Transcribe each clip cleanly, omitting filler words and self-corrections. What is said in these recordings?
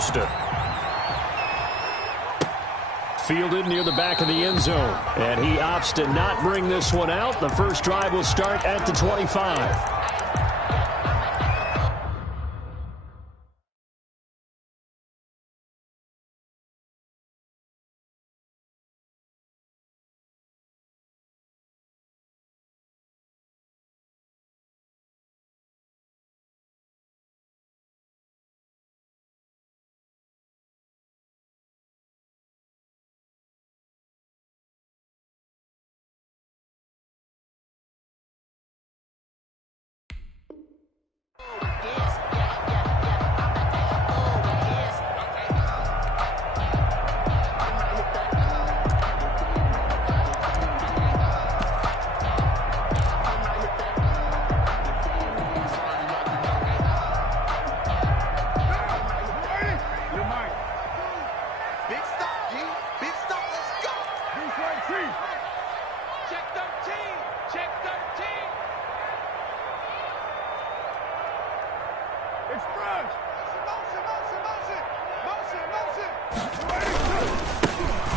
Houston. Fielded near the back of the end zone. And he opts to not bring this one out. The first drive will start at the 25.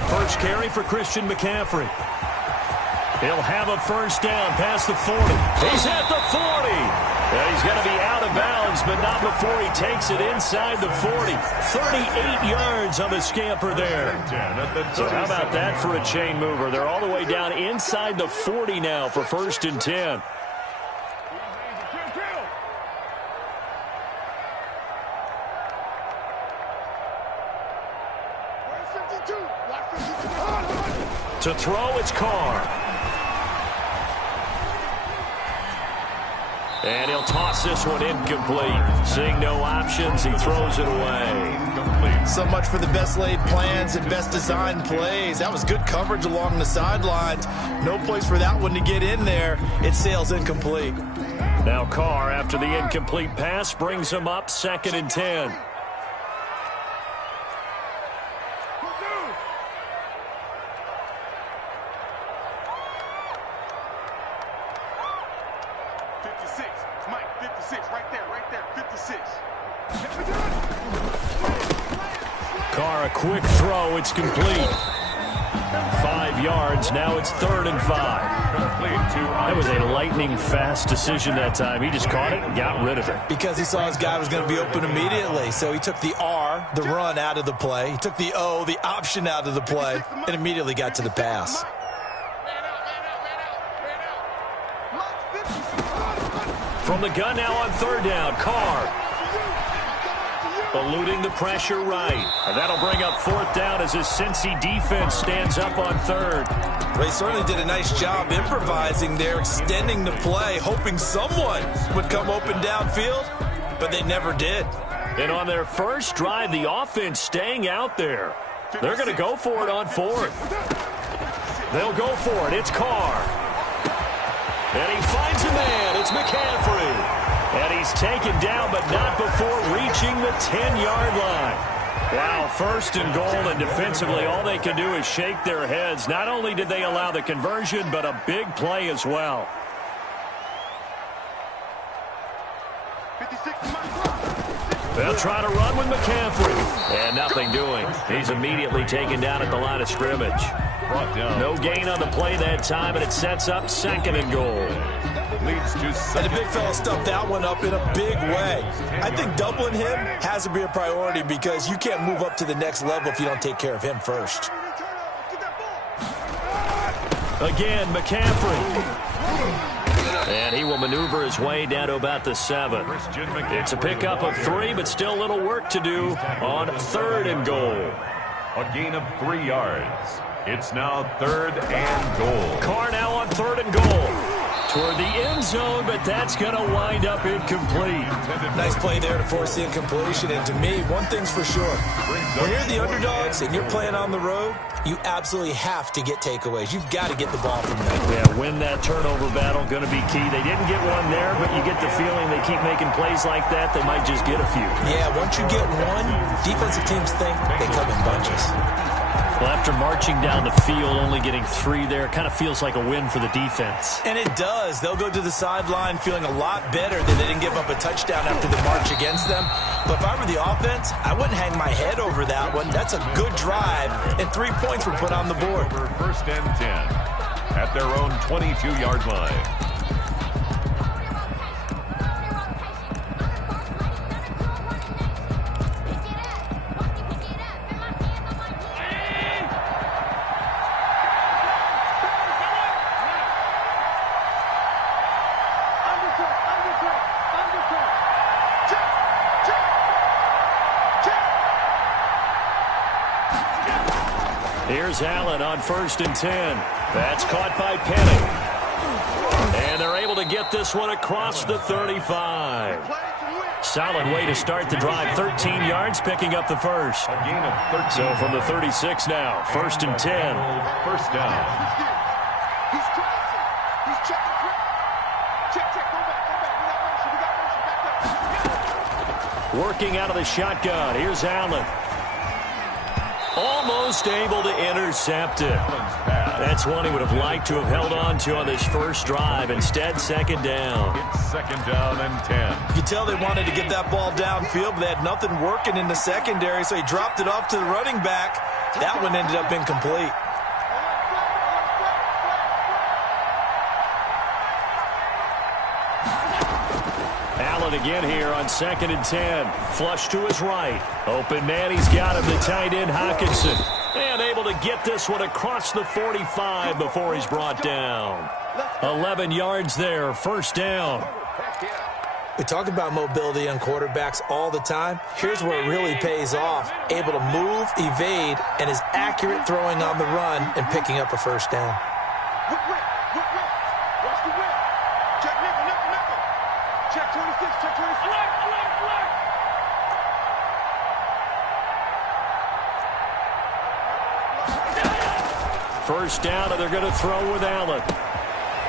First carry for Christian McCaffrey. He'll have a first down past the 40. He's at the 40. He's going to be out of bounds, but not before he takes it inside the 40. 38 yards on the scamper there. So how about that for a chain mover? They're all the way down inside the 40 now for first and 10. To throw, it's Carr. And he'll toss this one incomplete. Seeing no options, he throws it away. So much for the best laid plans and best designed plays. That was good coverage along the sidelines. No place for that one to get in there. It sails incomplete. Now Carr, after the incomplete pass, brings him up 2nd and 10. Carr, a quick throw. It's complete. 5 yards. Now it's 3rd and 5. That was a lightning-fast decision that time. He just caught it and got rid of it. Because he saw his guy was going to be open immediately. So he took the R, the run, out of the play. He took the O, the option, out of the play, and immediately got to the pass. From the gun now on 3rd down, Carr. Eluding the pressure right. And that'll bring up 4th down as his Cincy defense stands up on 3rd. They certainly did a nice job improvising there, extending the play, hoping someone would come open downfield, but they never did. And on their first drive, the offense staying out there. They're going to go for it on 4th. They'll go for it. It's Carr. And he finds a man. It's McCaffrey. And he's taken down, but not before reaching the 10-yard line. Wow, 1st and goal, and defensively all they can do is shake their heads. Not only did they allow the conversion, but a big play as well. They'll try to run with McCaffrey. And nothing doing. He's immediately taken down at the line of scrimmage. No gain on the play that time, and it sets up 2nd and goal. And the big fella stuffed that one up in a big way. I think doubling him has to be a priority because you can't move up to the next level if you don't take care of him first. Again, McCaffrey. And he will maneuver his way down to about the 7. It's a pickup of 3, but still a little work to do on 3rd and goal. A gain of 3 yards. It's now 3rd and goal. Carr now on 3rd and goal. Toward the end zone, but that's going to wind up incomplete. Nice play there to force the incompletion. And to me, one thing's for sure. When you're the underdogs and you're playing on the road, you absolutely have to get takeaways. You've got to get the ball from them. Yeah, win that turnover battle, going to be key. They didn't get one there, but you get the feeling they keep making plays like that, they might just get a few. Yeah, once you get one, defensive teams think they come in bunches. Well, after marching down the field, only getting 3 there, kind of feels like a win for the defense. And it does. They'll go to the sideline feeling a lot better that they didn't give up a touchdown after the march against them. But if I were the offense, I wouldn't hang my head over that one. That's a good drive, and 3 points were put on the board. First and 10 at their own 22-yard line. Here's Allen on 1st and 10. That's caught by Penny. And they're able to get this one across the 35. Solid way to start the drive. 13 yards, picking up the first. A gain of 13. So from the 36 now, 1st and 10. First down. He's crossing. He's checking. Check. Go back. We got motion. Working out of the shotgun. Here's Allen. Almost able to intercept it. That's one he would have liked to have held on to on this first drive. Instead, 2nd down. It's 2nd down and 10. You could tell they wanted to get that ball downfield, but they had nothing working in the secondary, so he dropped it off to the running back. That one ended up incomplete. Allen again here on 2nd and 10. Flush to his right. Open man, he's got him, the tight end, Hockenson. And able to get this one across the 45 before he's brought down. 11 yards there, 1st down. We talk about mobility on quarterbacks all the time. Here's where it really pays off. Able to move, evade, and is accurate throwing on the run and picking up a 1st down. Watch the whip. Check nickel. Check 26. Alert. 1st down, and they're going to throw with Allen.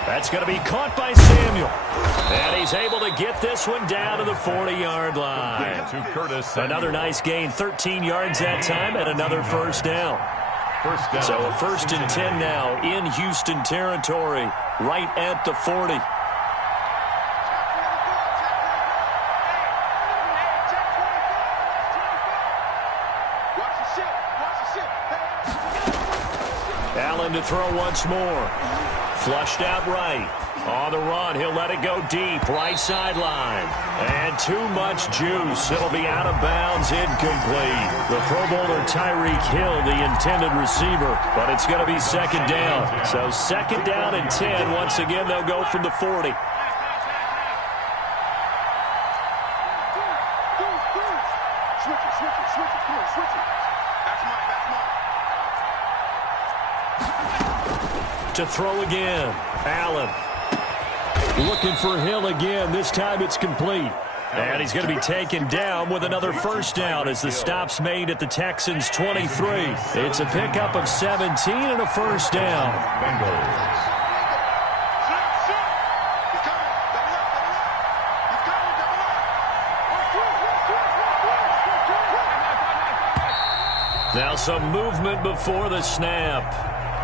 That's going to be caught by Samuel. And he's able to get this one down to the 40-yard line. To Curtis. Another nice gain, 13 yards that time, and another 1st down. First down. So a 1st and 10 now in Houston territory, right at the 40. Allen to throw once more. Flushed out right. On the run, he'll let it go deep. Right sideline. And too much juice. It'll be out of bounds, incomplete. The Pro Bowler Tyreek Hill, the intended receiver. But it's going to be 2nd down. So 2nd down and 10. Once again, they'll go from the 40. Switch it. That's mine. To throw again. Allen. Looking for Hill again. This time it's complete. And he's going to be taken down with another 1st down as the stop's made at the Texans' 23. It's a pickup of 17 and a 1st down. Bengals. Now some movement before the snap.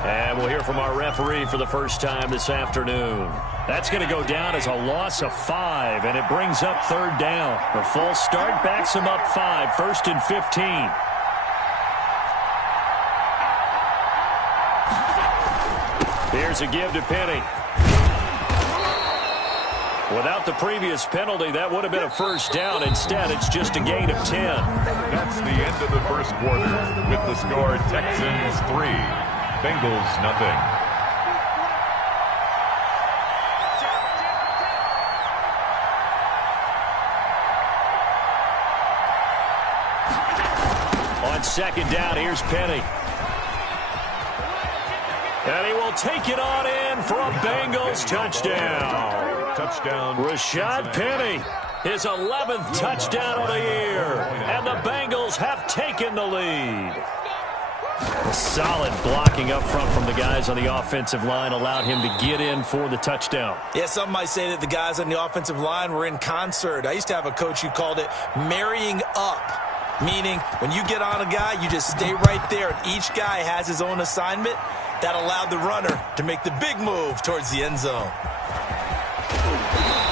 And we'll hear from our referee for the first time this afternoon. That's going to go down as a loss of 5, and it brings up 3rd down. The full start backs him up 5, 1st and 15. Here's a give to Penny. Without the previous penalty, that would have been a 1st down. Instead, it's just a gain of 10. That's the end of the first quarter with the score Texans 3, Bengals nothing. On 2nd down, here's Penny. And he will take it on in for a Bengals touchdown. Touchdown. Rashad Penny, his 11th touchdown of the year. And the Bengals have taken the lead. A solid blocking up front from the guys on the offensive line allowed him to get in for the touchdown. Yeah, some might say that the guys on the offensive line were in concert. I used to have a coach who called it marrying up. Meaning, when you get on a guy, you just stay right there, and each guy has his own assignment. That allowed the runner to make the big move towards the end zone.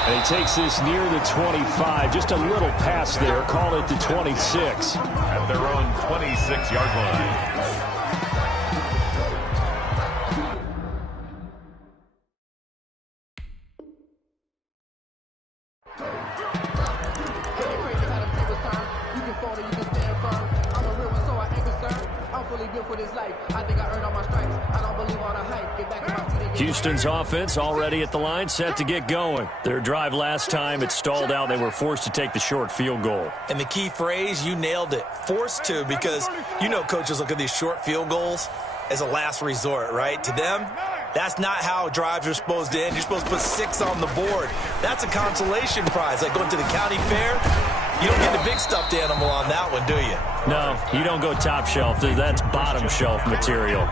And he takes this near the 25. Just a little pass there. Call it the 26. At their own 26-yard line. Houston's offense already at the line, set to get going. Their drive last time, it stalled out. They were forced to take the short field goal. And the key phrase, you nailed it, forced to, because you know coaches look at these short field goals as a last resort, right? To them, that's not how drives are supposed to end. You're supposed to put 6 on the board. That's a consolation prize, like going to the county fair. You don't get the big stuffed animal on that one, do you? No, you don't go top shelf. That's bottom shelf material.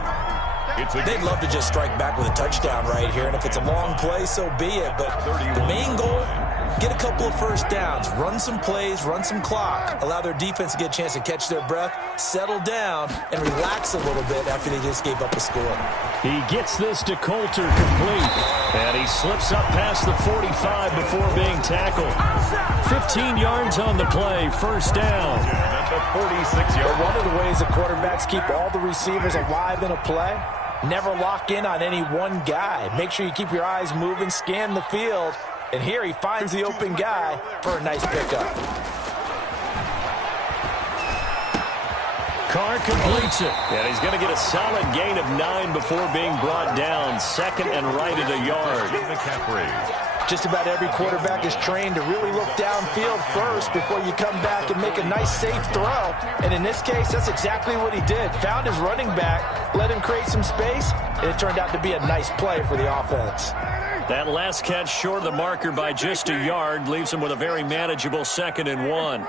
They'd love to just strike back with a touchdown right here, and if it's a long play, so be it. But the main goal, get a couple of first downs, run some plays, run some clock, allow their defense to get a chance to catch their breath, settle down, and relax a little bit after they just gave up a score. He gets this to Coulter complete, and he slips up past the 45 before being tackled. 15 yards on the play, first down. At the 46-yard line. One of the ways the quarterbacks keep all the receivers alive in a play, never lock in on any one guy. Make sure you keep your eyes moving, scan the field, and here he finds the open guy for a nice pickup. Carr completes it, and he's going to get a solid gain of 9 before being brought down. Second and right at a yard. McCaffrey. Just about every quarterback is trained to really look downfield first before you come back and make a nice, safe throw. And in this case, that's exactly what he did. Found his running back, let him create some space, and it turned out to be a nice play for the offense. That last catch short of the marker by just a yard leaves him with a very manageable 2nd and 1.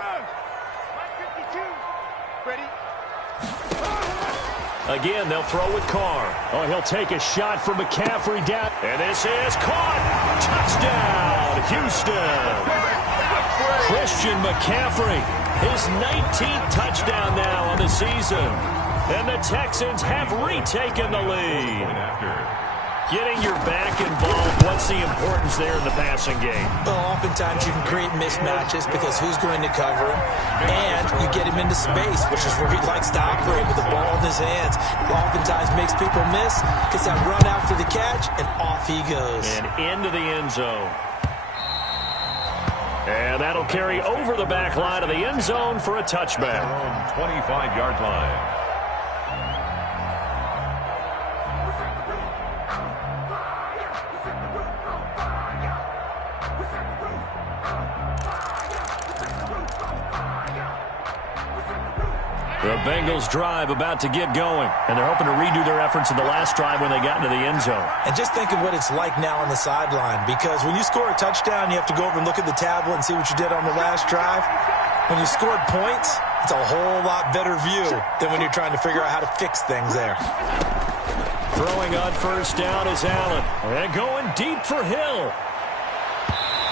Again, they'll throw with Carr. Oh, he'll take a shot for McCaffrey down. And this is caught. Touchdown, Houston. Christian McCaffrey, his 19th touchdown now on the season. And the Texans have retaken the lead. Getting your back involved, what's the importance there in the passing game? Well, oftentimes you can create mismatches because who's going to cover him, and you get him into space, which is where he likes to operate with the ball in his hands. Oftentimes makes people miss, gets that run after the catch, and off he goes. And into the end zone. And that'll carry over the back line of the end zone for a touchback. 25-yard line. The Bengals drive about to get going, and they're hoping to redo their efforts in the last drive when they got into the end zone. And just think of what it's like now on the sideline, because when you score a touchdown, you have to go over and look at the tablet and see what you did on the last drive. When you scored points, it's a whole lot better view than when you're trying to figure out how to fix things there. Throwing on first down is Allen. And going deep for Hill.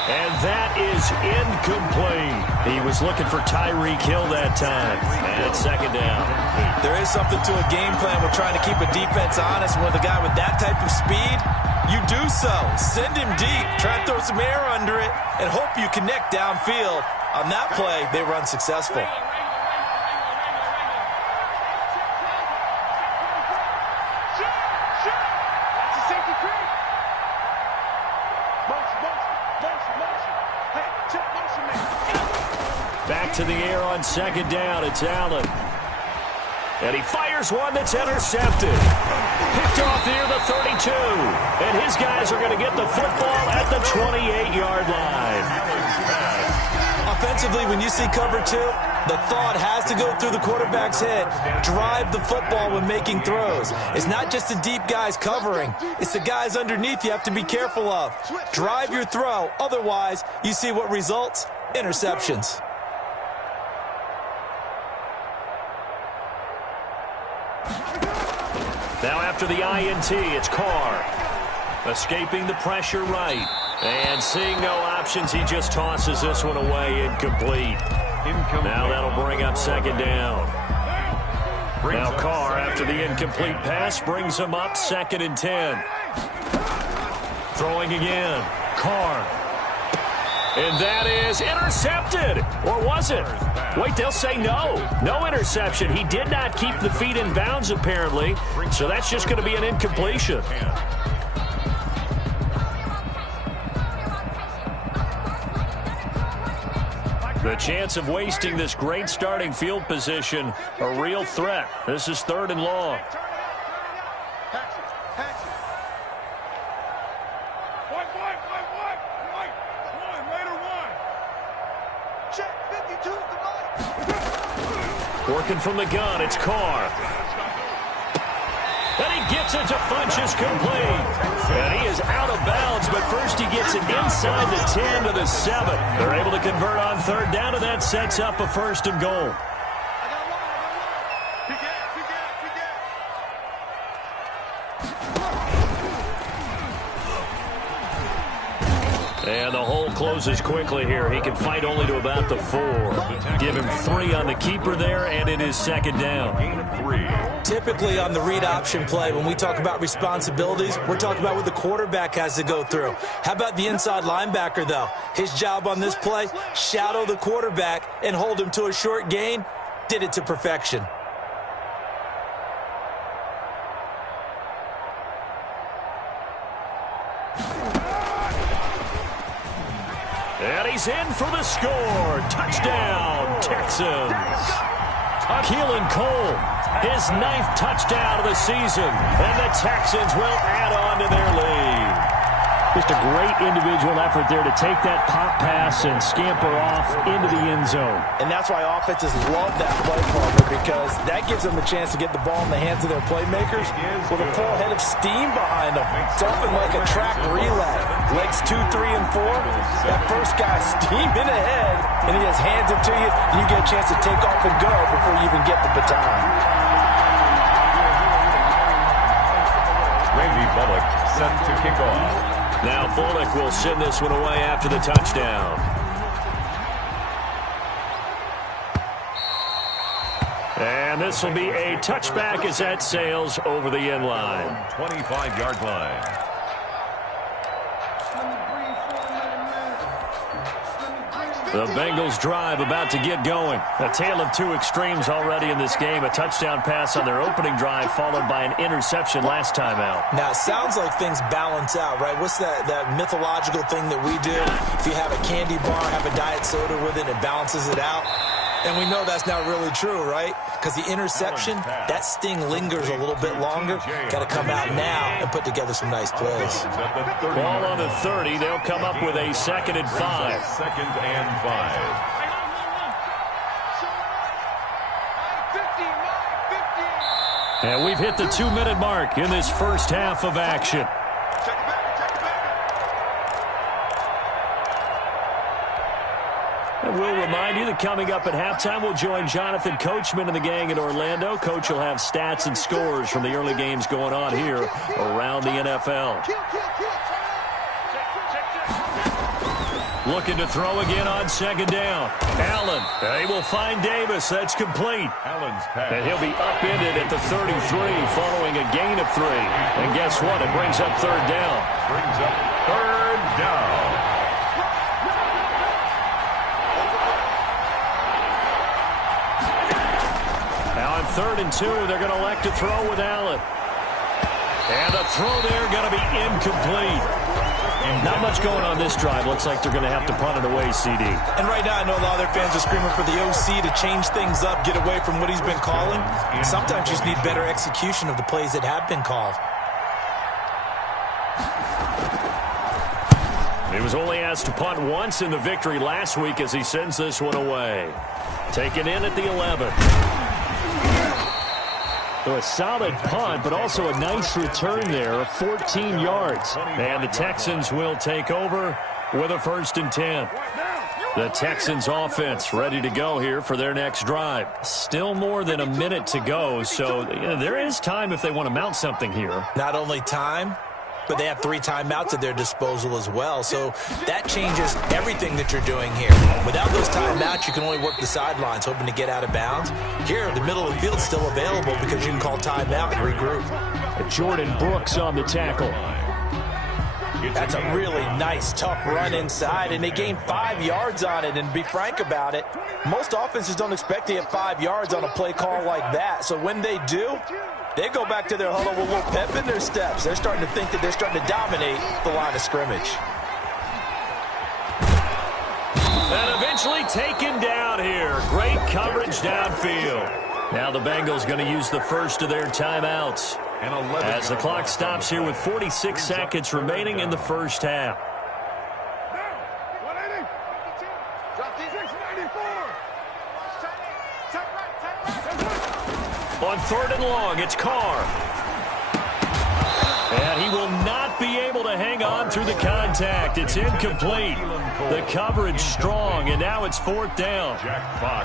And that is incomplete. He was looking for Tyreek Hill that time. And second down. There is something to a game plan with trying to keep a defense honest. With a guy with that type of speed, you do so. Send him deep. Try and throw some air under it and hope you connect downfield. On that play, they run successful. Back to the air on second down. It's Allen. And he fires one that's intercepted. Picked off near the 32. And his guys are going to get the football at the 28-yard line. Offensively, when you see cover 2, the thought has to go through the quarterback's head. Drive the football when making throws. It's not just the deep guys covering. It's the guys underneath you have to be careful of. Drive your throw. Otherwise, you see what results? Interceptions. Now after the INT, it's Carr. Escaping the pressure right. And seeing no options, he just tosses this one away incomplete. Now that'll bring up second down. Now Carr, after the incomplete pass, brings him up 2nd and 10. Throwing again. Carr. And that is intercepted. Or was it? Wait, they'll say no. No interception. He did not keep the feet in bounds, apparently. So that's just going to be an incompletion. The chance of wasting this great starting field position, a real threat. This is 3rd and long. Working from the gun, it's Carr. And he gets it to Funchess complete. And he is out of bounds, but first he gets it inside the 10 to the 7. They're able to convert on 3rd down, and that sets up a 1st and goal. And the hole closes quickly here. He can fight only to about the 4. Give him 3 on the keeper there, and it is 2nd down. Typically on the read option play, when we talk about responsibilities, we're talking about what the quarterback has to go through. How about the inside linebacker, though? His job on this play, shadow the quarterback and hold him to a short gain. Did it to perfection. And he's in for the score. Touchdown, Texans. Keelan Cole, his 9th touchdown of the season. And the Texans will add on to their lead. Just a great individual effort there to take that pop pass and scamper off into the end zone. And that's why offenses love that play partner, because that gives them the chance to get the ball in the hands of their playmakers with a full head of steam behind them. It's often like a track relay. Legs 2, 3, and 4. That first guy steaming ahead, and he just hands it to you, and you get a chance to take off and go before you even get the baton. Randy Bullock set to kick off. Now Bullock will send this one away after the touchdown. And this will be a touchback as that sails over the end line. 25-yard line. The Bengals drive about to get going. A tale of 2 extremes already in this game. A touchdown pass on their opening drive followed by an interception last time out. Now, it sounds like things balance out, right? What's that mythological thing that we do? If you have a candy bar, have a diet soda with it, it balances it out. And we know that's not really true, right? Because the interception, that sting lingers a little bit longer. Got to come out now and put together some nice plays. Ball on the 30. They'll come up with a 2nd and 5. 2nd and 5. And we've hit the 2-minute mark in this first half of action. And we'll remind you that coming up at halftime, we'll join Jonathan Coachman and the gang in Orlando. Coach will have stats and scores from the early games going on here around the NFL. Looking to throw again on 2nd down. Allen, they will find Davis. That's complete. Allen's pass. And he'll be upended at the 33 following a gain of 3. And guess what? It brings up 3rd down. Brings up 3rd down. Now on 3rd and 2, they're going to elect to throw with Allen. And the throw there going to be incomplete. Not much going on this drive. Looks like they're going to have to punt it away, CD. And right now I know a lot of their fans are screaming for the OC to change things up, get away from what he's been calling. Sometimes you just need better execution of the plays that have been called. He was only asked to punt once in the victory last week as he sends this one away. Taken in at the 11. So a solid punt, but also a nice return there of 14 yards. And the Texans will take over with a 1st and 10. The Texans offense ready to go here for their next drive. Still more than a minute to go, so there is time if they want to mount something here. Not only time, but they have 3 timeouts at their disposal as well. So that changes everything that you're doing here. Without those timeouts, you can only work the sidelines, hoping to get out of bounds. Here, the middle of the field's still available because you can call timeout and regroup. Jordan Brooks on the tackle. That's a really nice, tough run inside, and they gained 5 yards on it. And to be frank about it, most offenses don't expect to get 5 yards on a play call like that. So when they do, they go back to their huddle with a little pep in their steps. They're starting to think that they're starting to dominate the line of scrimmage. And eventually taken down here. Great coverage downfield. Now the Bengals going to use the first of their timeouts as the clock stops here with 46 seconds remaining in the first half. On 3rd and long, it's Carr. And he will not be able to hang on through the contact. It's incomplete. The coverage strong, and now it's 4th down.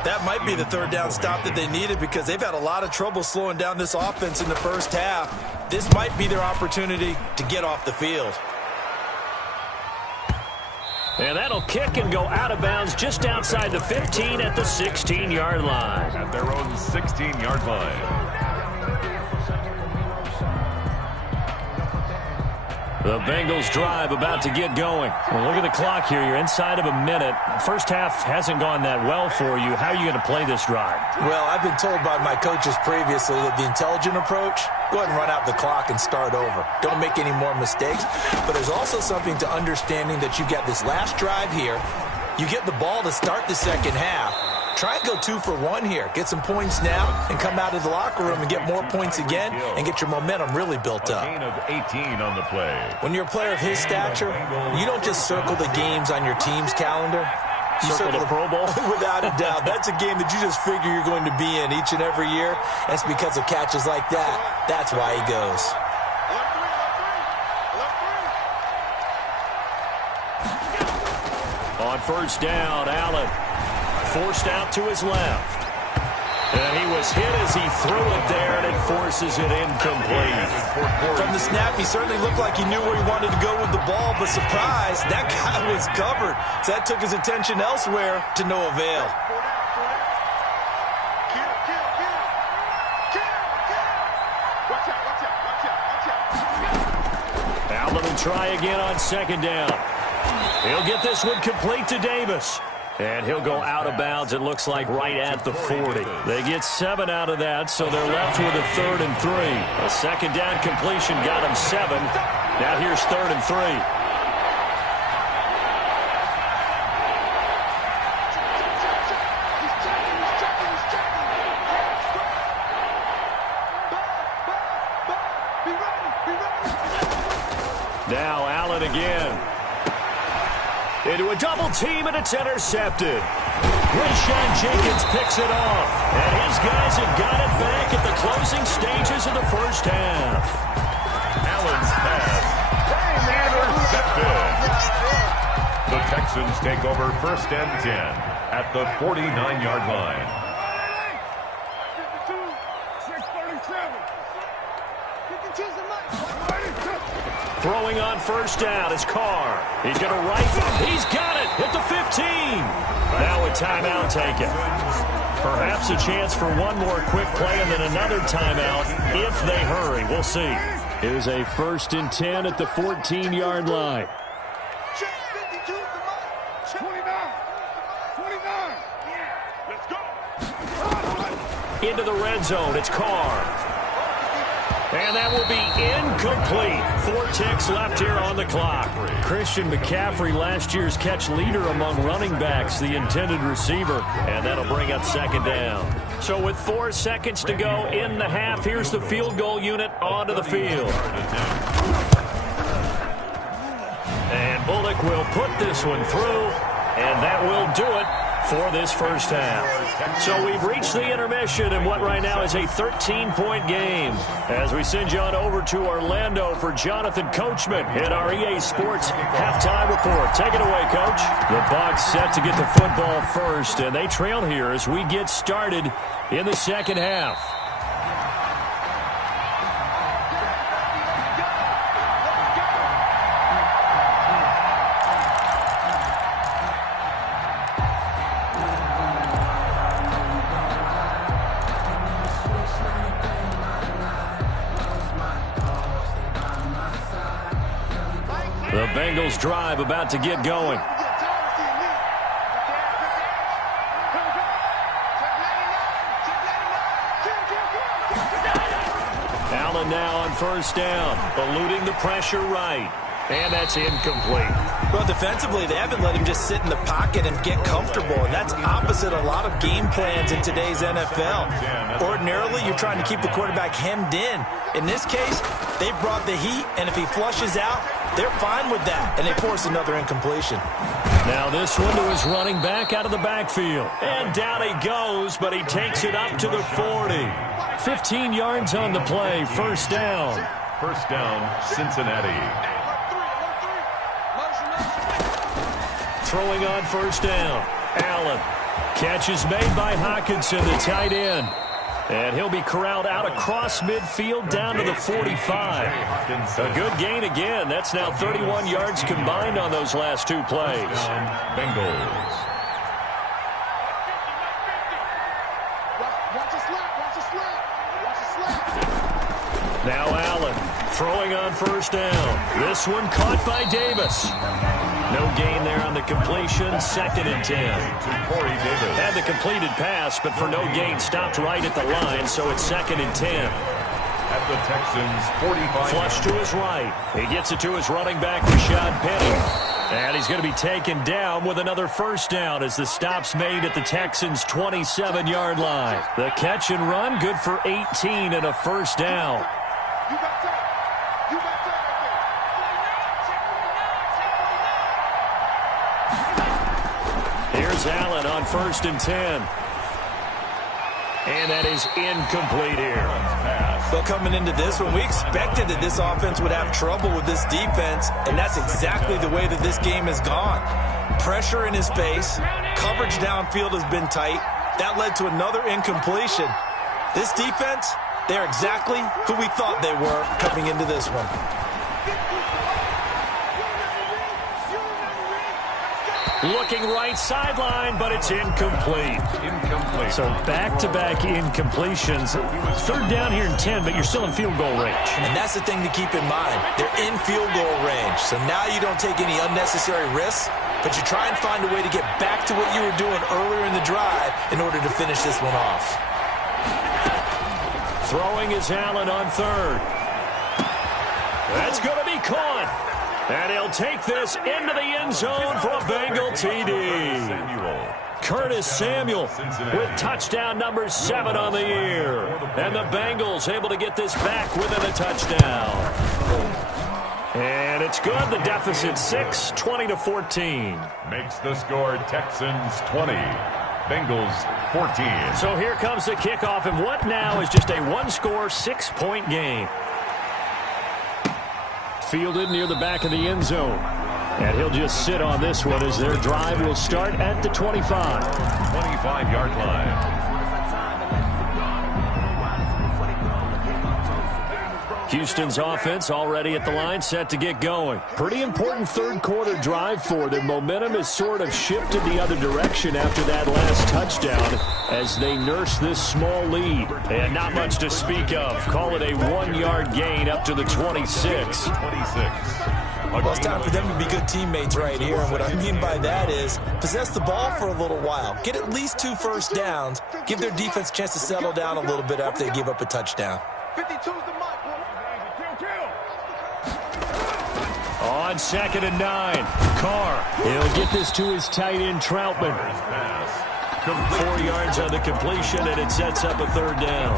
That might be the 3rd down stop that they needed because they've had a lot of trouble slowing down this offense in the first half. This might be their opportunity to get off the field. And that'll kick and go out of bounds just outside the 15 at the 16-yard line. At their own 16-yard line. The Bengals drive about to get going. Well, look at the clock here. You're inside of a minute. First half hasn't gone that well for you. How are you going to play this drive? Well, I've been told by my coaches previously that the intelligent approach, go ahead and run out the clock and start over. Don't make any more mistakes. But there's also something to understanding that you got this last drive here. You get the ball to start the second half. Try and go 2 for 1 here. Get some points now and come out of the locker room and get more points again and get your momentum really built up. A gain of 18 on the play. When you're a player of his stature, you don't just circle the games on your team's calendar. You circle the Pro Bowl? Without a doubt. That's a game that you just figure you're going to be in each and every year. And it's because of catches like that. That's why he goes. On 1st down, Allen forced out to his left. And he was hit as he threw it there, and it forces it incomplete. From the snap, he certainly looked like he knew where he wanted to go with the ball, but surprise, that guy was covered. So that took his attention elsewhere to no avail. Allen will try again on 2nd down. He'll get this one complete to Davis. And he'll go out of bounds, it looks like, right at the 40. They get 7 out of that, so they're left with a 3rd and 3. A 2nd down completion got him 7. Now here's 3rd and 3. Now Allen again. Into a double team, and it's intercepted. Rayshon Jenkins picks it off. And his guys have got it back at the closing stages of the first half. Allen's pass. Intercepted. The Texans take over 1st and 10 at the 49-yard line. 52, Throwing on 1st down is Carr. He's going to rifle. He's got it at the 15. Now a timeout taken. Perhaps a chance for one more quick play and then another timeout if they hurry. We'll see. Here's a 1st and 10 at the 14-yard line. check 52, 29. Let's go. Into the red zone. It's Carr. And that will be incomplete. 4 ticks left here on the clock. Christian McCaffrey, last year's catch leader among running backs, the intended receiver. And that'll bring up 2nd down. So with 4 seconds to go in the half, here's the field goal unit onto the field. And Bullock will put this one through, and that will do it for this first half. So we've reached the intermission in what right now is a 13-point game. As we send you on over to Orlando for Jonathan Coachman in our EA Sports halftime report. Take it away, Coach. The Bucs set to get the football first, and they trail here as we get started in the second half. The Bengals drive about to get going. Allen now on first down, eluding the pressure right. And that's incomplete. Well, defensively, they haven't let him just sit in the pocket and get comfortable, and that's opposite a lot of game plans in today's NFL. Ordinarily, you're trying to keep the quarterback hemmed in. In this case, they brought the heat, and if he flushes out, they're fine with that, and they force another incompletion. Now this one to his running back out of the backfield. And down he goes, but he takes it up to the 40. 15 yards on the play, first down. First down, Cincinnati. Throwing on first down. Allen. Catch is made by Hockenson, the tight end. And he'll be corralled out across midfield down to the 45. A good gain again. That's now 31 yards combined on those last two plays. Bengals. Now Allen throwing on first down. This one caught by Davis. No gain there on the completion. Second and 10. Had the completed pass, but for no gain, stopped right at the line, so it's second and 10. At the Texans' 45. Flush to his right. He gets it to his running back, Rashad Penny. And he's going to be taken down with another first down as the stop's made at the Texans' 27-yard line. The catch and run, good for 18 and a first down. Here's Allen on first and 10. And that is incomplete here. Well, coming into this one, we expected that this offense would have trouble with this defense, and that's exactly the way that this game has gone. Pressure in his face, coverage downfield has been tight. That led to another incompletion. This defense, they're exactly who we thought they were coming into this one. Looking right sideline, but it's incomplete. So back-to-back incompletions. Third down here and 10, but you're still in field goal range. And that's the thing to keep in mind. They're in field goal range. So now you don't take any unnecessary risks, but you try and find a way to get back to what you were doing earlier in the drive in order to finish this one off. Throwing is Allen on third. That's going to be caught. And he'll take this into the end zone for a Bengal TD. Curtis Samuel with touchdown number 7 on the year. And the Bengals able to get this back within a touchdown. And it's good. The deficit 6, 20-14. Makes the score Texans 20, Bengals 14. So here comes the kickoff, and what now is just a one-score, 6-point game. Fielded near the back of the end zone. And he'll just sit on this one as their drive will start at the 25. 25-yard line. Houston's offense already at the line, set to get going. Pretty important third-quarter drive for them. Momentum has sort of shifted the other direction after that last touchdown as they nurse this small lead. And not much to speak of. Call it a 1-yard gain up to the 26. Well, it's time for them to be good teammates right here. And what I mean by that is possess the ball for a little while. Get at least 2 first downs. Give their defense a chance to settle down a little bit after they give up a touchdown. 52's the mark. On second and 9, Carr. He'll get this to his tight end, Troutman. 4 yards on the completion, and it sets up a third down.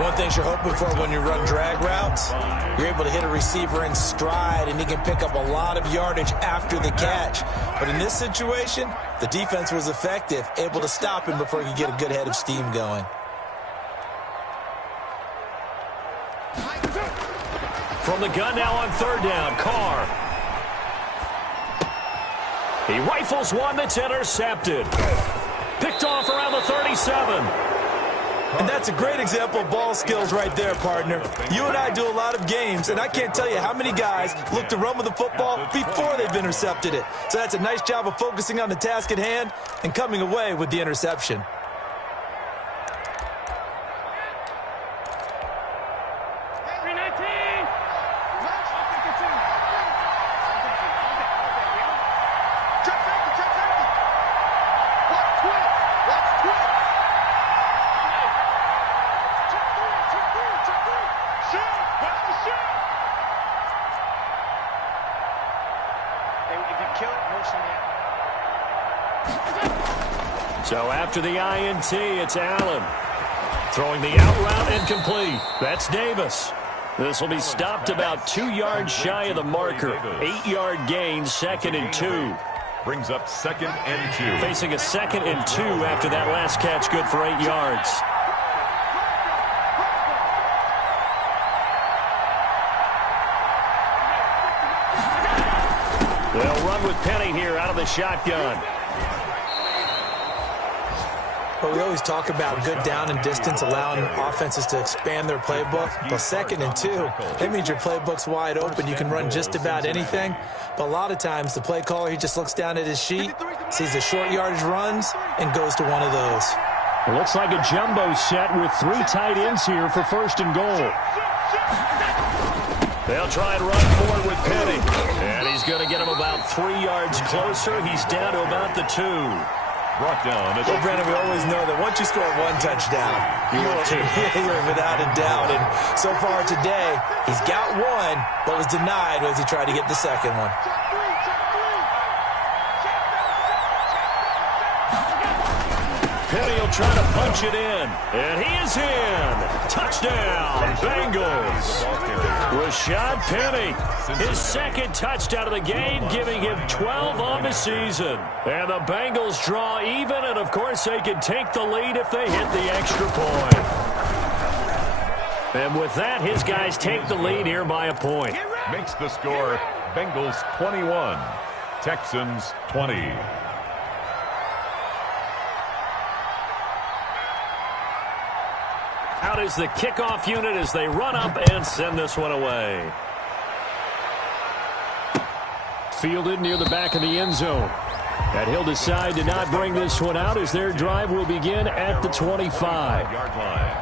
One thing you're hoping for when you run drag routes, you're able to hit a receiver in stride, and he can pick up a lot of yardage after the catch. But in this situation, the defense was effective, able to stop him before he could get a good head of steam going. From the gun now on third down, Carr. He rifles one that's intercepted. Picked off around the 37. And that's a great example of ball skills right there, partner. You and I do a lot of games, and I can't tell you how many guys look to run with the football before they've intercepted it. So that's a nice job of focusing on the task at hand and coming away with the interception. So after the INT, it's Allen. Throwing the out route incomplete. That's Davis. This will be stopped about 2 yards shy of the marker. 8-yard gain, 2nd and 2. Brings up 2nd and 2. Facing a 2nd and 2 after that last catch, good for 8 yards. They'll run with Penny here out of the shotgun. But we always talk about good down and distance, allowing offenses to expand their playbook. But 2nd and 2, that means your playbook's wide open. You can run just about anything. But a lot of times, the play caller, he just looks down at his sheet, sees the short yardage runs, and goes to one of those. It looks like a jumbo set with 3 tight ends here for 1st and goal. They'll try and run forward with Penny. And he's going to get him about 3 yards closer. He's down to about the 2. Brought down. Well, Brandon, we always know that once you score 1 touchdown, you're without a doubt. And so far today, he's got 1, but was denied as he tried to get the 2nd one. Penny will try to punch it in. And he is in. Touchdown, Bengals. Rashad Penny, his 2nd touchdown of the game, giving him 12 on the season. And the Bengals draw even, and of course they can take the lead if they hit the extra point. And with that, his guys take the lead here by a point. Makes the score Bengals 21, Texans 20. Out is the kickoff unit as they run up and send this one away. Fielded near the back of the end zone. And he'll decide to not bring this one out as their drive will begin at the 25-yard line.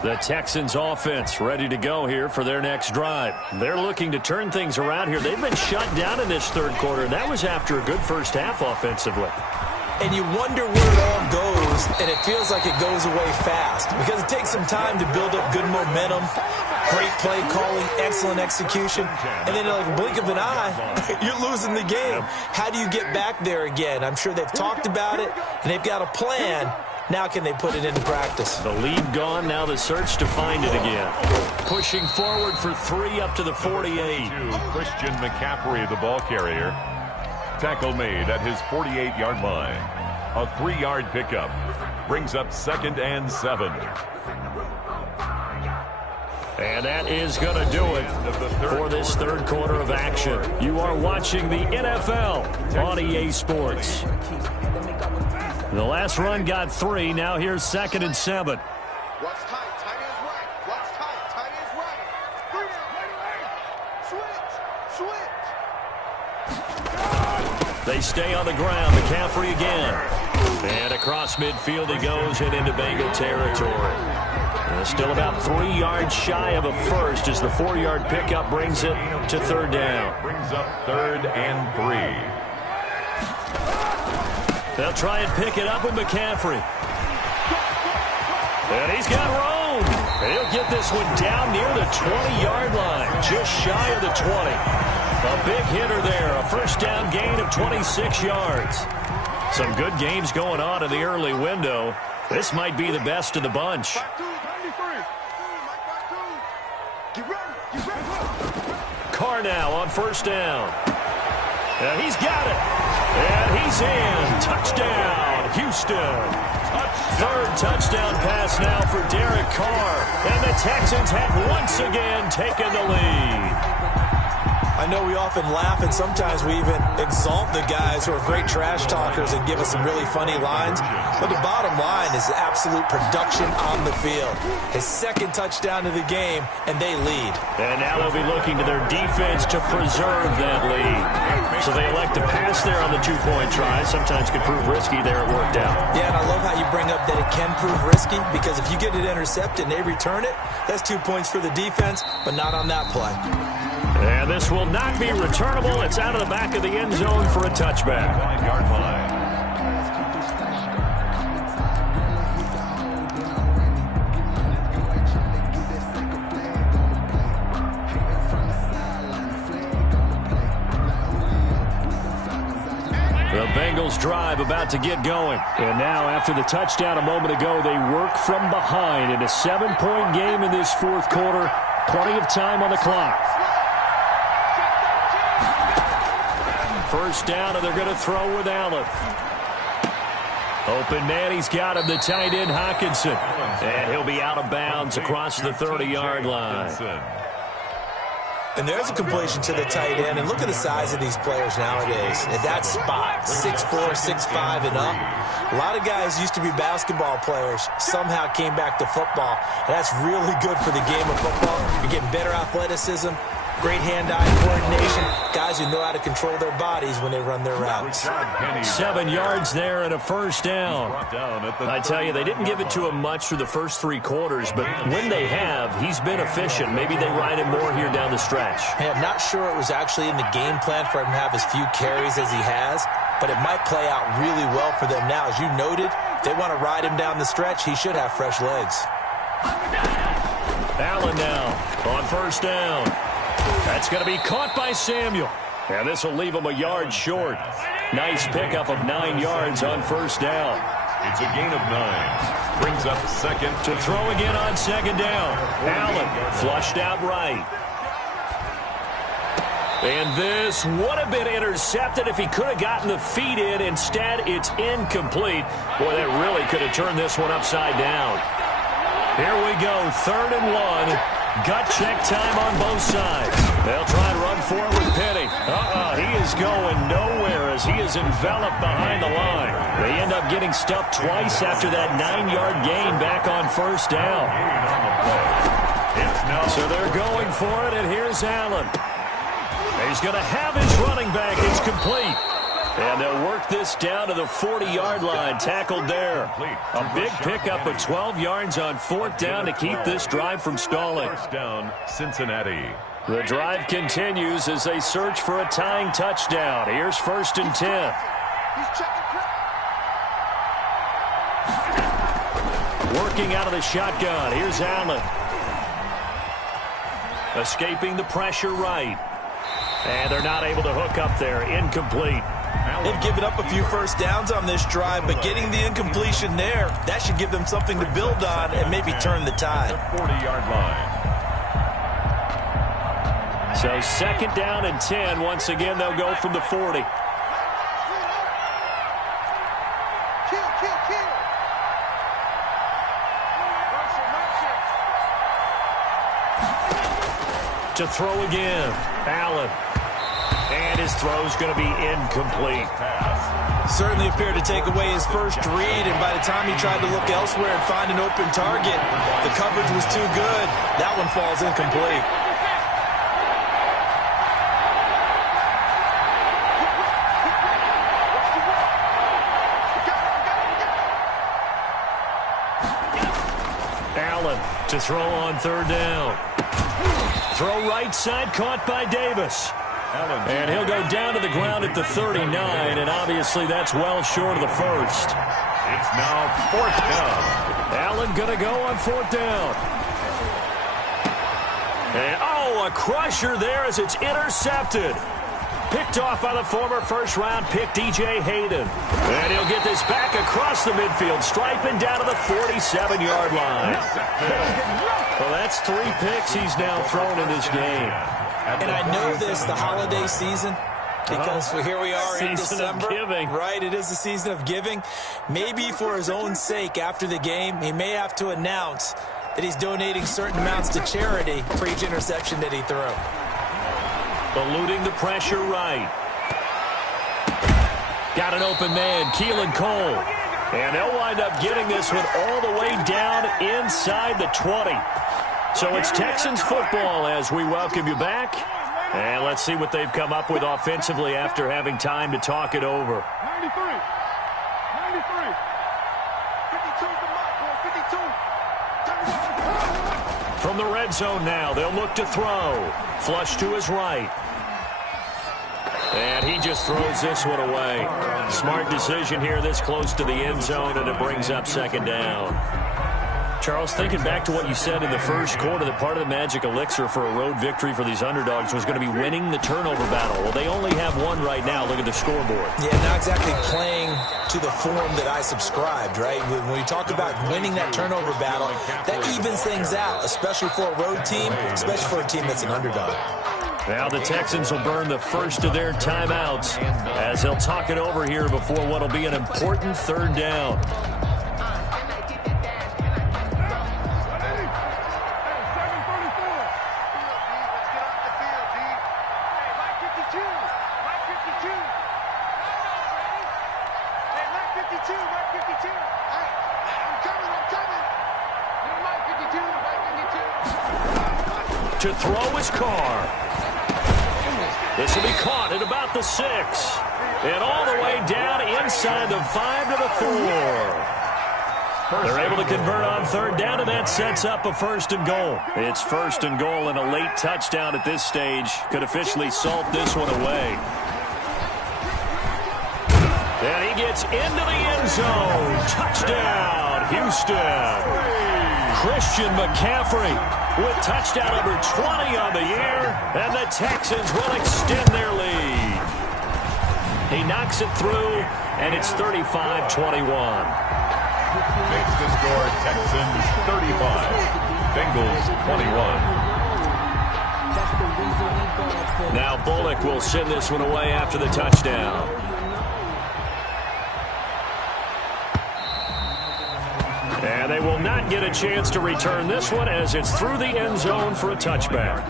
The Texans offense ready to go here for their next drive. They're looking to turn things around here. They've been shut down in this 3rd quarter, and that was after a good first half offensively. And you wonder where it all goes, and it feels like it goes away fast because it takes some time to build up good momentum, great play calling, excellent execution, and then like a blink of an eye, you're losing the game. How do you get back there again? I'm sure they've talked about it, and they've got a plan. Now can they put it into practice? The lead gone, now the search to find it again. Pushing forward for 3 up to the 48. Christian McCaffrey, the ball carrier. Tackle made at his 48-yard line. A 3-yard pickup. Brings up 2nd and 7. And that is going to do it for this 3rd quarter of action. You are watching the NFL on EA Sports. The last run got 3. Now here's 2nd and 7. What's tight? Tight is right. What's tight? Tight is right. Switch. They stay on the ground. McCaffrey again. And across midfield he goes and into Bengal territory. Still about 3 yards shy of a first as the 4-yard pickup brings it to 3rd down. Brings up 3rd and 3. They'll try and pick it up with McCaffrey. And he's got room. And he'll get this one down near the 20-yard line, just shy of the 20. A big hitter there, a first down gain of 26 yards. Some good games going on in the early window. This might be the best of the bunch. Carr now on 1st down. And he's got it. And he's in. Touchdown, Houston. 3rd touchdown pass now for Derek Carr. And the Texans have once again taken the lead. I know we often laugh, and sometimes we even exalt the guys who are great trash talkers and give us some really funny lines. But the bottom line is absolute production on the field. His 2nd touchdown of the game, and they lead. And now they'll be looking to their defense to preserve that lead. So they elect to pass there on the 2-point try. Sometimes could prove risky. There it worked out. Yeah, and I love how you bring up that it can prove risky, because if you get it intercepted and they return it, that's 2 points for the defense, but not on that play. And this will not be returnable. It's out of the back of the end zone for a touchback. 9-yard line. Bengals drive about to get going. And now, after the touchdown a moment ago, they work from behind in a 7-point game in this fourth quarter. Plenty of time on the clock. First down, and they're going to throw with Allen. Open man, he's got him, the tight end, Hockenson. And he'll be out of bounds across the 30-yard line. And there's a completion to the tight end. And look at the size of these players nowadays. At that spot, 6'4", 6'5", and up. A lot of guys used to be basketball players, somehow came back to football. And that's really good for the game of football. You're getting better athleticism, great hand-eye coordination, guys who know how to control their bodies when they run their routes. 7 yards there and a first down. I tell you, they didn't give it to him much through the first 3 quarters, but when they have, he's been efficient. Maybe they ride him more here down the stretch. Hey, I'm not sure it was actually in the game plan for him to have as few carries as he has, but it might play out really well for them now. As you noted, if they want to ride him down the stretch, he should have fresh legs. Allen now on first down. That's going to be caught by Samuel. And this will leave him a yard short. Nice pickup of 9 yards on first down. It's a gain of 9. Brings up second. To throw again on second down. Allen flushed out right. And this would have been intercepted if he could have gotten the feet in. Instead, it's incomplete. Boy, that really could have turned this one upside down. Here we go, 3rd and 1. Gut check time on both sides. They'll try to run for it with Penny. He is going nowhere as he is enveloped behind the line. They end up getting stuffed twice after that 9-yard gain back on first down. So they're going for it, and here's Allen. He's going to have his running back. It's complete. And they'll work this down to the 40-yard line, tackled there. A big pickup of 12 yards on 4th down to keep this drive from stalling. First down, Cincinnati. The drive continues as they search for a tying touchdown. Here's 1st and 10. Working out of the shotgun. Here's Allen. Escaping the pressure right. And they're not able to hook up there. Incomplete. They've given up a few first downs on this drive, but getting the incompletion there, that should give them something to build on and maybe turn the tide. 40-yard line. So 2nd down and 10. Once again, they'll go from the 40. To throw again, Allen. And his throw's going to be incomplete. Certainly appeared to take away his first read, and by the time he tried to look elsewhere and find an open target, the coverage was too good. That one falls incomplete. Allen to throw on 3rd down. Throw right side, caught by Davis. And he'll go down to the ground at the 39, and obviously that's well short of the first. It's now 4th down. Allen going to go on 4th down. And, a crusher there as it's intercepted. Picked off by the former first-round pick, DJ Hayden. And he'll get this back across the midfield, striping down to the 47-yard line. Well, that's 3 picks he's now thrown in this game. And I know this, the holiday season, because here we are in December. Season of giving. Right, it is the season of giving. Maybe for his own sake, after the game, he may have to announce that he's donating certain amounts to charity for each interception that he threw. Eluding the pressure right. Got an open man, Keelan Cole. And they'll wind up getting this one all the way down inside the 20. So it's Texans football as we welcome you back. And let's see what they've come up with offensively after having time to talk it over. 93. 52. From the red zone now, they'll look to throw. Flush to his right. And he just throws this one away. Smart decision here this close to the end zone, and it brings up 2nd down. Charles, thinking back to what you said in the first quarter, that part of the magic elixir for a road victory for these underdogs was going to be winning the turnover battle. Well, they only have one right now. Look at the scoreboard. Yeah, not exactly playing to the form that I subscribed, right? When we talk about winning that turnover battle, that evens things out, especially for a road team, especially for a team that's an underdog. Now the Texans will burn the first of their timeouts as they'll talk it over here before what will be an important third down. To throw his car. This will be caught at about the 6. And all the way down inside the 5 to the 4. They're able to convert on third down, and that sets up a 1st and goal. It's 1st and goal, and a late touchdown at this stage could officially salt this one away. And he gets into the end zone. Touchdown, Houston. Christian McCaffrey with touchdown number 20 on the year, and the Texans will extend their lead. He knocks it through, and it's 35-21. Makes the score Texans 35, Bengals 21. Now Bullock will send this one away after the touchdown. And they will not get a chance to return this one as it's through the end zone for a touchback.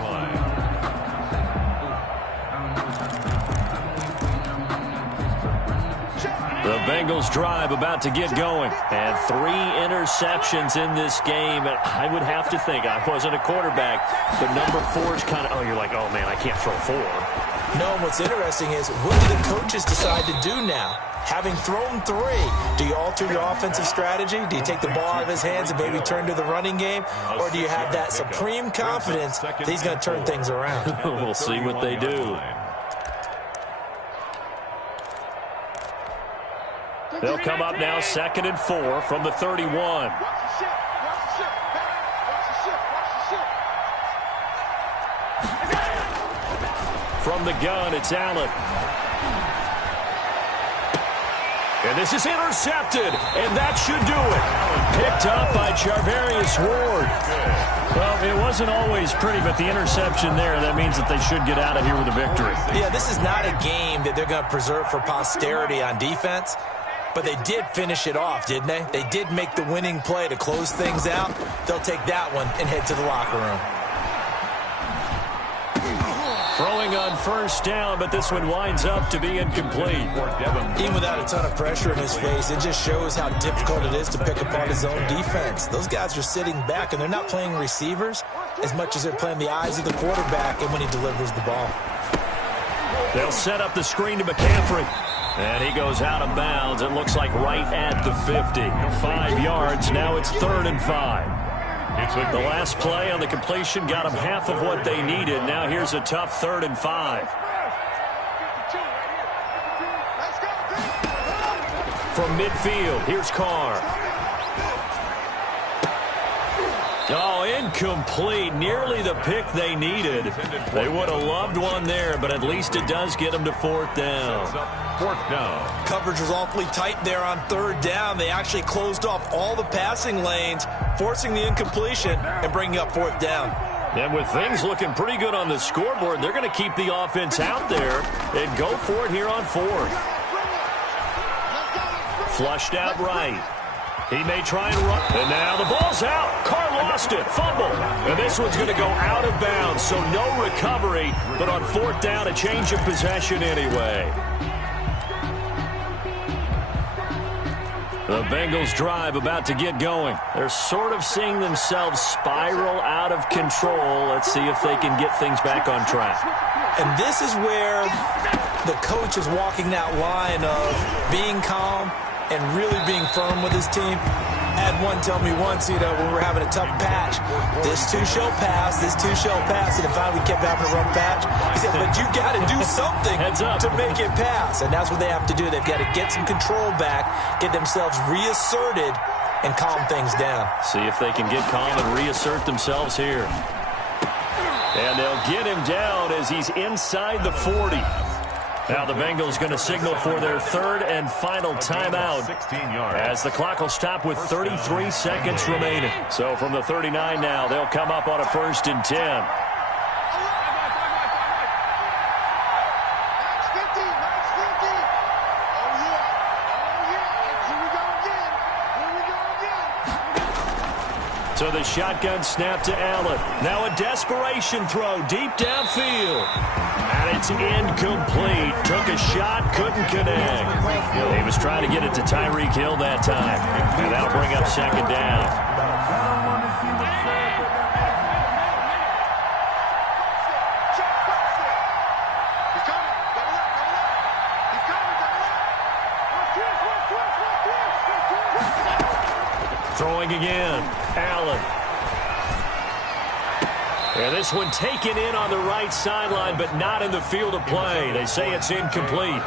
The Bengals drive about to get going. And 3 interceptions in this game. And I would have to think, I wasn't a quarterback, but number 4 is kind of, you're like, oh man, I can't throw 4. No, and what's interesting is, what do the coaches decide to do now? Having thrown 3, do you alter your offensive strategy? Do you take the ball out of his hands and maybe turn to the running game? Or do you have that supreme confidence that he's going to turn things around? We'll see what they do. They'll come up now 2nd and 4 from the 31. From the gun, it's Allen. And this is intercepted, and that should do it. Picked up by Charvarius Ward. Well, it wasn't always pretty, but the interception there, that means that they should get out of here with a victory. Yeah, this is not a game that they're going to preserve for posterity on defense, but they did finish it off, didn't they? They did make the winning play to close things out. They'll take that one and head to the locker room. Throwing on first down, but this one winds up to be incomplete. Even without a ton of pressure in his face, it just shows how difficult it is to pick apart his own defense. Those guys are sitting back, and they're not playing receivers as much as they're playing the eyes of the quarterback and when he delivers the ball. They'll set up the screen to McCaffrey. And he goes out of bounds. It looks like right at the 50. 5 yards. Now it's 3rd and 5. The last play on the completion got them half of what they needed. Now here's a tough 3rd and 5. From midfield, here's Carr. Oh, incomplete. Nearly the pick they needed. They would have loved one there, but at least it does get them to 4th down. 4th down. Coverage was awfully tight there on 3rd down. They actually closed off all the passing lanes, forcing the incompletion and bringing up 4th down. And with things looking pretty good on the scoreboard, they're going to keep the offense out there and go for it here on 4th. Flushed out right. He may try and run. And now the ball's out. Carr lost it. Fumble. And this one's going to go out of bounds, so no recovery. But on 4th down, a change of possession anyway. The Bengals drive about to get going. They're sort of seeing themselves spiral out of control. Let's see if they can get things back on track. And this is where the coach is walking that line of being calm and really being firm with his team. Had one tell me once, when we're having a tough patch, this too shall pass, this too shall pass, and if finally we kept having a rough patch, he said, but you got to do something to make it pass, and that's what they have to do. They've got to get some control back, get themselves reasserted, and calm things down. See if they can get calm and reassert themselves here. And they'll get him down as he's inside the 40. Now the Bengals going to signal for their third and final timeout 16 yards. as the clock will stop with 33 seconds remaining. So from the 39 now, they'll come up on a 1st and 10. So the shotgun snap to Allen. Now a desperation throw deep downfield. And it's incomplete. Took a shot, couldn't connect. He was trying to get it to Tyreek Hill that time. And that'll bring up 2nd down. Throwing again. Allen. And this one taken in on the right sideline, but not in the field of play. They say it's incomplete.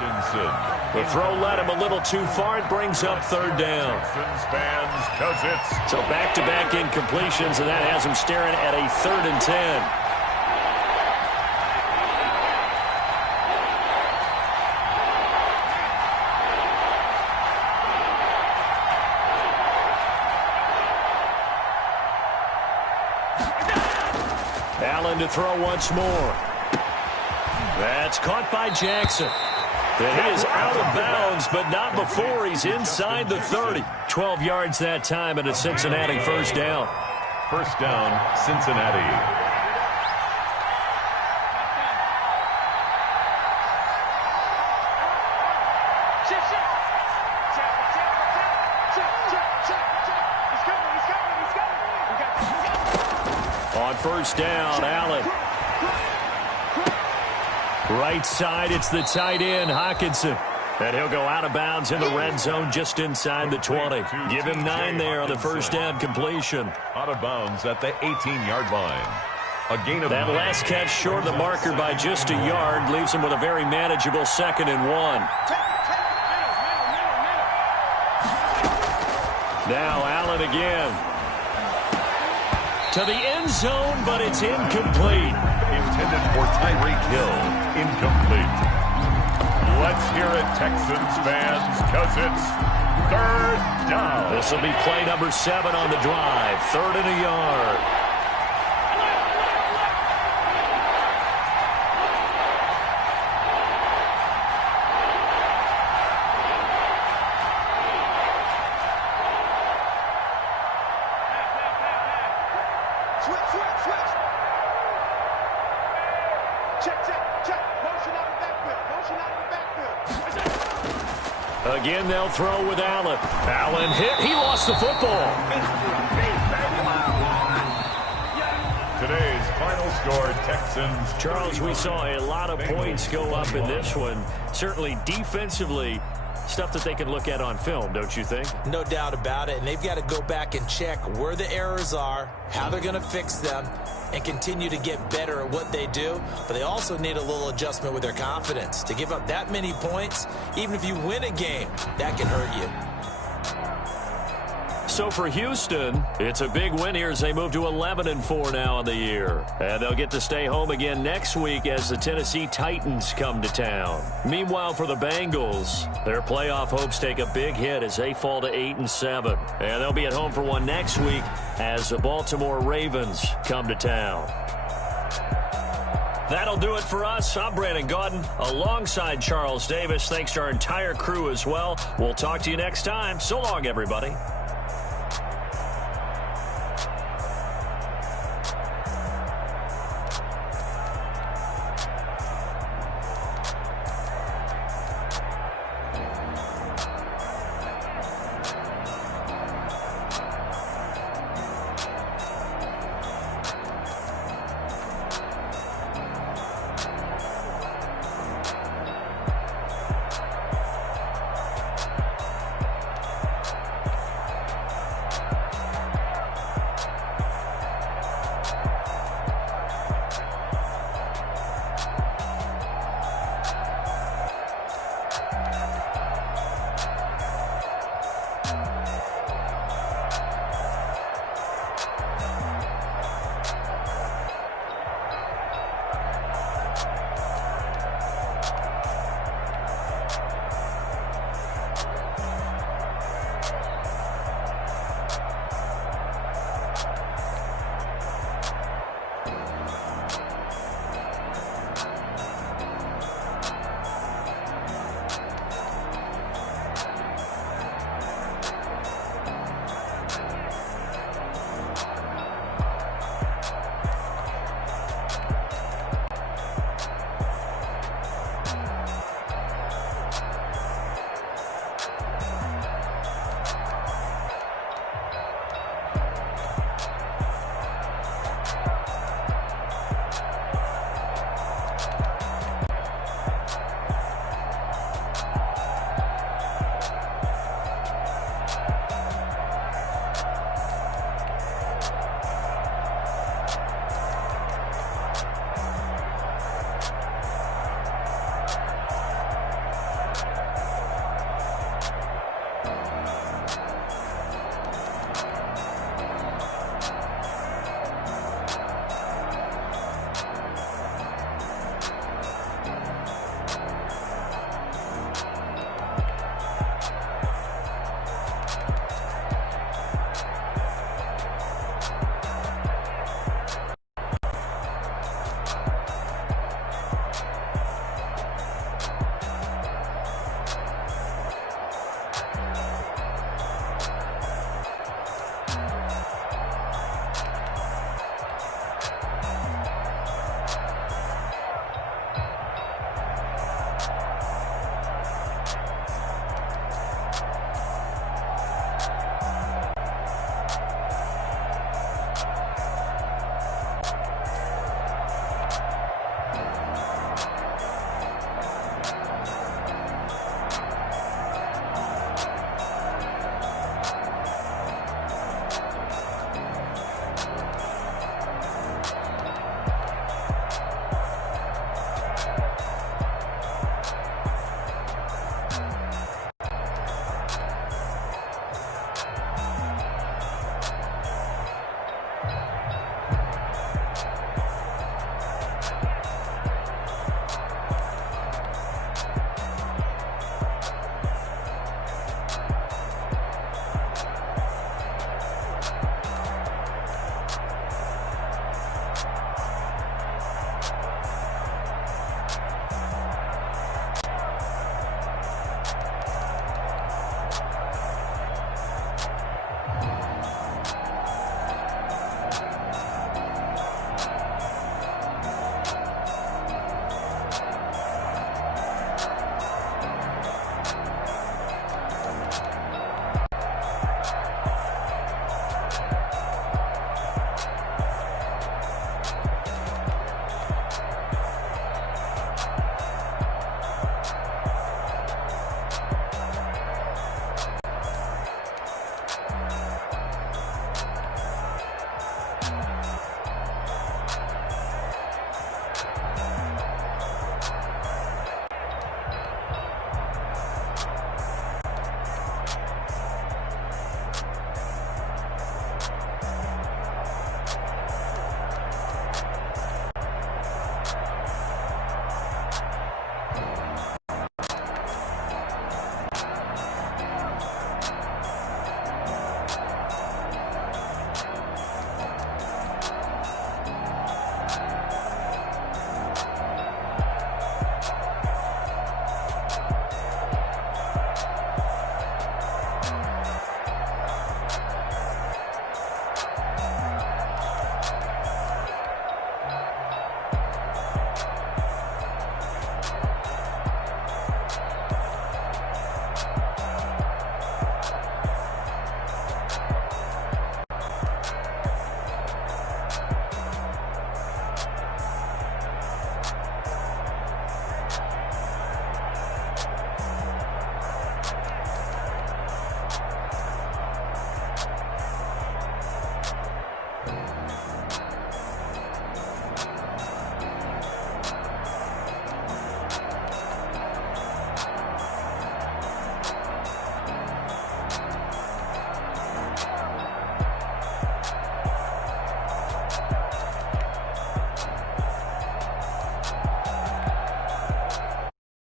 The throw led him a little too far. It brings up 3rd down. So back-to-back incompletions, and that has him staring at a 3rd and 10. Allen to throw once more. That's caught by Jackson. Then he is out of bounds, but not before he's inside the 30. 12 yards that time, and a Cincinnati 1st down. 1st down, Cincinnati. On 1st down, Allen. Right side, it's the tight end, Hockenson. And he'll go out of bounds in the red zone just inside the 20. Give him 9 there on the 1st down completion. Out of bounds at the 18-yard line. A gain of that 9. last catch short of the marker by just a yard leaves him with a very manageable 2nd and 1. Now Allen again. To the end zone, but it's incomplete. Intended for Tyreek Hill. Incomplete. Let's hear it, Texans fans, because it's 3rd down. This will be play number 7 on the drive. 3rd and a yard. Again, they'll throw with Allen. Allen hit. He lost the football. Today's final score, Texans. Charles, we saw a lot of points go up in this one. Certainly defensively, stuff that they can look at on film, don't you think? No doubt about it. And they've got to go back and check where the errors are, how they're going to fix them, and continue to get better at what they do. But they also need a little adjustment with their confidence. To give up that many points, even if you win a game, that can hurt you. So for Houston, it's a big win here as they move to 11-4 now in the year. And they'll get to stay home again next week as the Tennessee Titans come to town. Meanwhile, for the Bengals, their playoff hopes take a big hit as they fall to 8-7. And they'll be at home for one next week as the Baltimore Ravens come to town. That'll do it for us. I'm Brandon Gaudin alongside Charles Davis. Thanks to our entire crew as well. We'll talk to you next time. So long, everybody.